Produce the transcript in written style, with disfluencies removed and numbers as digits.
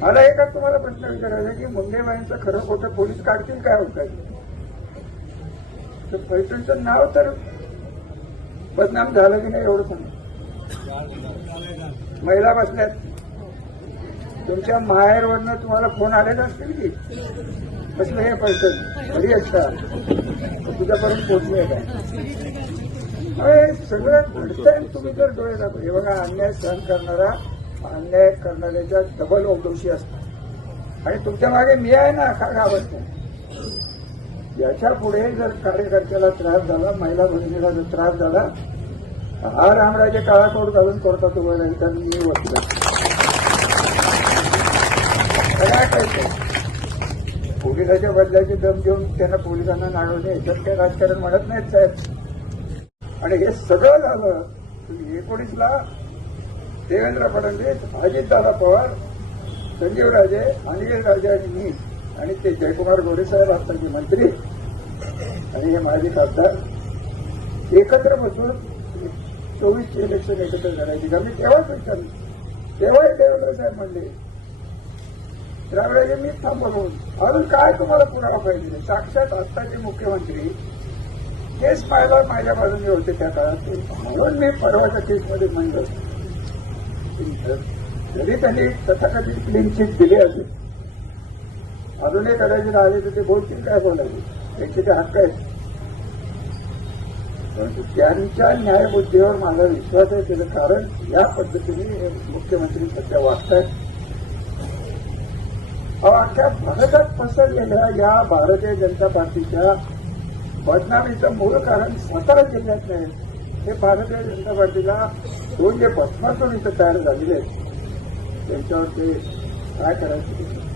मला एकच तुम्हाला प्रश्न विचारायचा की मुंडेबाईंचं खरं खोटं पोलीस काढतील काय होत तर पैठणचं नाव तर बदनाम झालं की नाही एवढं सांगा. महिला बसल्यात, तुमच्या माहेरवरनं तुम्हाला फोन आलेला असतील की कसलं हे पैठण घरी अच्छा तुझ्यापर्यंत पोहोचले काय सगळं घडतंय. तुम्ही जर डोळे दाखव हे बघा, अन्याय सहन करणारा अन्याय करणाऱ्याच्या डबल दोषी असतात आणि तुमच्या मागे मी आहे ना का घाबरत नाही. याच्या पुढे जर कार्यकर्त्याला त्रास झाला, महिला भगिनीला जर त्रास झाला, हा रामराजे काळा कोट घालून कोर्टात उभं राहील तर मी वकील काय कळतं. पोलिसाच्या बदल्याची दम देऊन त्यांना पोलिसांना नाडवणे याच्यात काही राजकारण म्हणत नाहीत साहेब. आणि हे सगळं झालं 19ला देवेंद्र फडणवीस, अजितदादा पवार, संजीव राजे, अनिल राजे आणि मी आणि ते जयकुमार गोरे साहेब आत्ताचे मंत्री आणि हे माजी खासदार एकत्र बसून 24ची इलेक्शन एकत्र करायची का मी तेव्हाच विचारलं. तेव्हाही देवेंद्र साहेब म्हणले द्राविडांनी मी थांबवून अजून काय तुम्हाला पुरावा पाहिजे. साक्षात आत्ताचे मुख्यमंत्री केस पाहायला माझ्या बाजूने होते त्या काळात, म्हणून मी परवाच्या केसमध्ये म्हणलं जरी त्यांनी तथाकथित क्लीन चिट दिली असेल, अजूनही कदाचित आले तर ते बोलतील काय बोलायचे, त्यांचे ते हक्क आहेत. परंतु त्यांच्या न्यायबुद्धीवर माझा विश्वास आहे. त्याचं कारण या पद्धतीने मुख्यमंत्री सध्या वागतात. अख्ख्या भारतात पसरलेल्या या भारतीय जनता पार्टीच्या बदनामीचं मूळ कारण सातारा जिल्ह्यात नाही. हे भारतीय जनता पार्टीला दोन जे भस्मासून इथं तयार झालेले आहेत त्यांच्यावर ते काय करायचं.